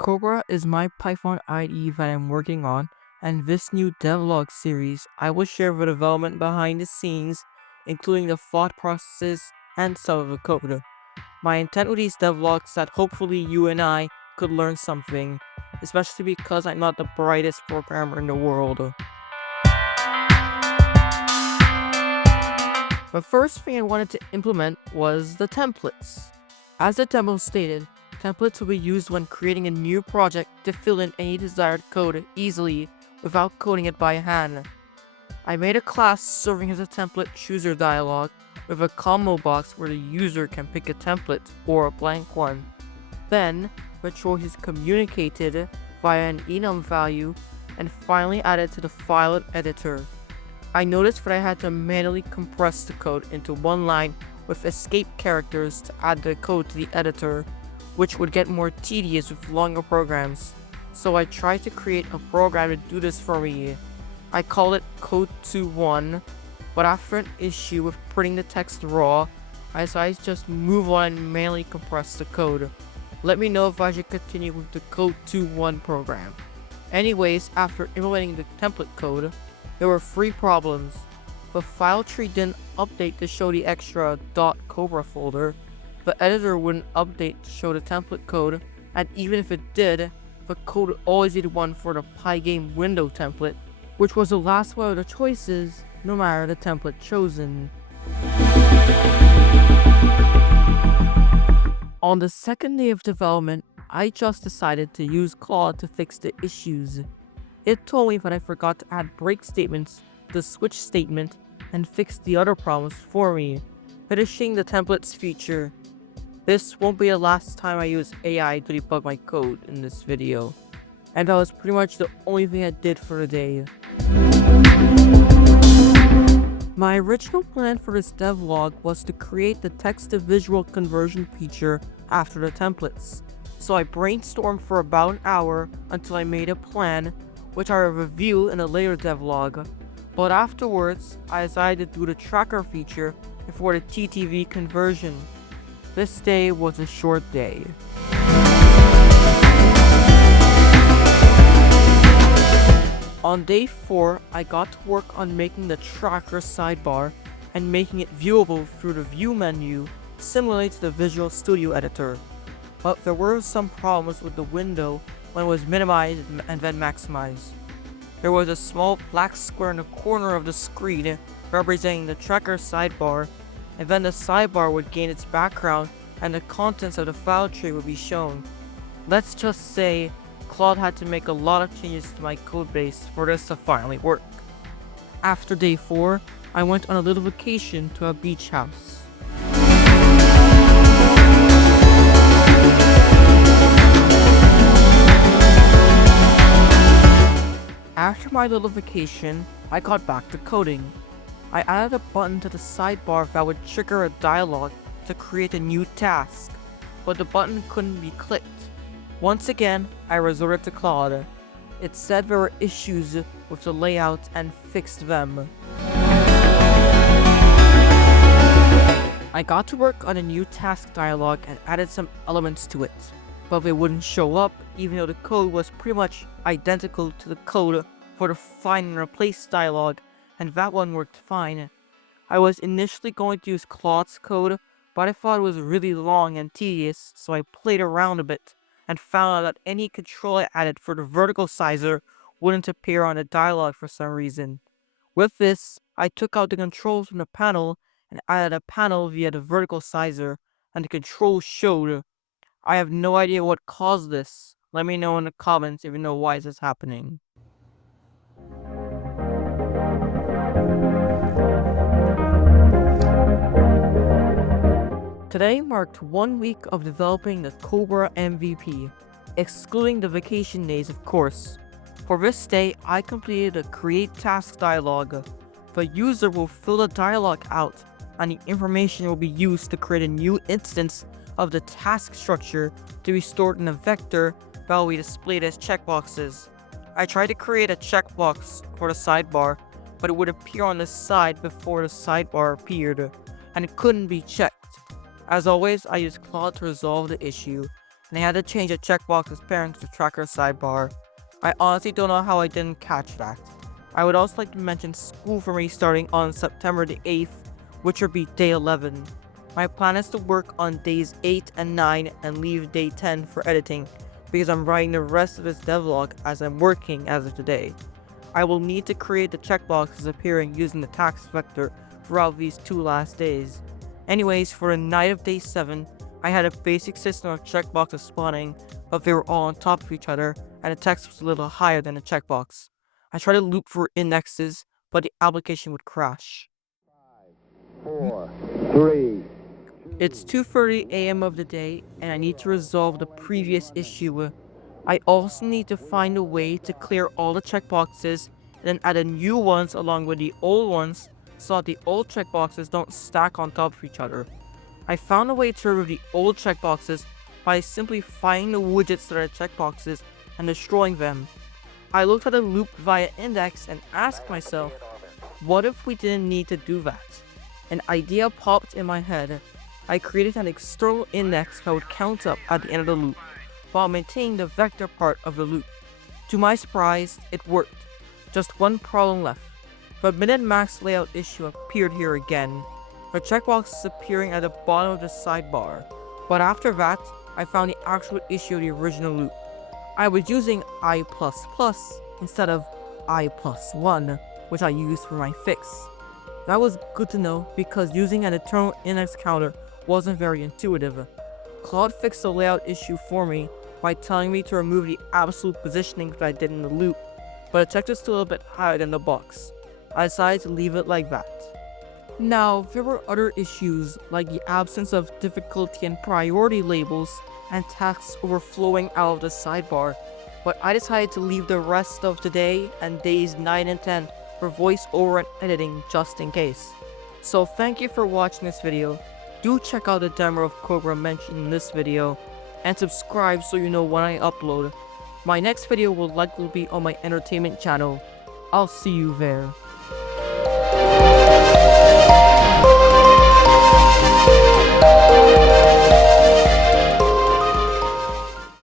Cobra is my Python IDE that I'm working on, and this new Devlog series, I will share the development behind the scenes, including the thought processes and some of the code. My intent with these devlogs that hopefully you and I could learn something, especially because I'm not the brightest programmer in the world. The first thing I wanted to implement was the templates. As the demo stated, templates will be used when creating a new project to fill in any desired code easily without coding it by hand. I made a class serving as a template chooser dialog with a combo box where the user can pick a template or a blank one. Then, the choice is communicated via an enum value and finally added to the file editor. I noticed that I had to manually compress the code into one line with escape characters to add the code to the editor, which would get more tedious with longer programs. So I tried to create a program to do this for me. I called it Code21, but after an issue with printing the text raw, I decided to just move on and manually compress the code. Let me know if I should continue with the Code21 program. Anyways, after implementing the template code, there were 3 problems. The file tree didn't update to show the extra .cobra folder, the editor wouldn't update to show the template code, and even if it did, the code always needed one for the Pygame window template, which was the last one of the choices, no matter the template chosen. On the second day of development, I just decided to use Claude to fix the issues. It told me that I forgot to add break statements to the switch statement and fix the other problems for me, finishing the templates feature. This won't be the last time I use AI to debug my code in this video, and that was pretty much the only thing I did for the day. My original plan for this devlog was to create the text-to-visual conversion feature after the templates, so I brainstormed for about an hour until I made a plan, which I will review in a later devlog, but afterwards I decided to do the tracker feature before the TTV conversion. This day was a short day. On day 4, I got to work on making the tracker sidebar and making it viewable through the view menu, similar to the Visual Studio Editor. But there were some problems with the window when it was minimized and then maximized. There was a small black square in the corner of the screen representing the tracker sidebar, and then the sidebar would gain its background and the contents of the file tree would be shown. Let's just say Claude had to make a lot of changes to my codebase for this to finally work. After day 4, I went on a little vacation to a beach house. After my little vacation, I got back to coding. I added a button to the sidebar that would trigger a dialog to create a new task, but the button couldn't be clicked. Once again, I resorted to Claude. It said there were issues with the layout and fixed them. I got to work on a new task dialog and added some elements to it, but they wouldn't show up even though the code was pretty much identical to the code for the find and replace dialog, and that one worked fine. I was initially going to use Claude's code, but I thought it was really long and tedious, so I played around a bit and found out that any control I added for the vertical sizer wouldn't appear on the dialog for some reason. With this, I took out the controls from the panel and added a panel via the vertical sizer, and the controls showed. I have no idea what caused this. Let me know in the comments if you know why this is happening. Today marked 1 week of developing the Cobra MVP, excluding the vacation days of course. For this day, I completed the create task dialog. The user will fill the dialog out, and the information will be used to create a new instance of the task structure to be stored in a vector that will be displayed as checkboxes. I tried to create a checkbox for the sidebar, but it would appear on the side before the sidebar appeared, and it couldn't be checked. As always, I used Claude to resolve the issue, and I had to change a checkbox's parent to tracker sidebar. I honestly don't know how I didn't catch that. I would also like to mention school for me starting on September the 8th, which would be day 11. My plan is to work on days 8 and 9 and leave day 10 for editing, because I'm writing the rest of this devlog as I'm working as of today. I will need to create the checkboxes appearing using the task vector throughout these 2 last days. Anyways, for the night of day 7, I had a basic system of checkboxes spawning, but they were all on top of each other, and the text was a little higher than the checkbox. I tried to loop for indexes, but the application would crash. 4, 3. It's 2:30 a.m. of the day, and I need to resolve the previous issue. I also need to find a way to clear all the checkboxes and then add the new ones along with the old ones so that the old checkboxes don't stack on top of each other. I found a way to remove the old checkboxes by simply finding the widgets that are checkboxes and destroying them. I looked at the loop via index and asked myself, what if we didn't need to do that? An idea popped in my head. I created an external index that would count up at the end of the loop, while maintaining the vector part of the loop. To my surprise, it worked. Just one problem left. The min-max layout issue appeared here again. The checkbox is appearing at the bottom of the sidebar, but after that, I found the actual issue of the original loop. I was using I++ instead of I+1, which I used for my fix. That was good to know because using an internal index counter wasn't very intuitive. Claude fixed the layout issue for me by telling me to remove the absolute positioning that I did in the loop, but the text was still a bit higher than the box. I decided to leave it like that. Now, there were other issues like the absence of difficulty and priority labels and tasks overflowing out of the sidebar, but I decided to leave the rest of today and days 9 and 10 for voiceover and editing just in case. So thank you for watching this video. Do check out the demo of Cobra mentioned in this video, and subscribe so you know when I upload. My next video will likely be on my entertainment channel. I'll see you there.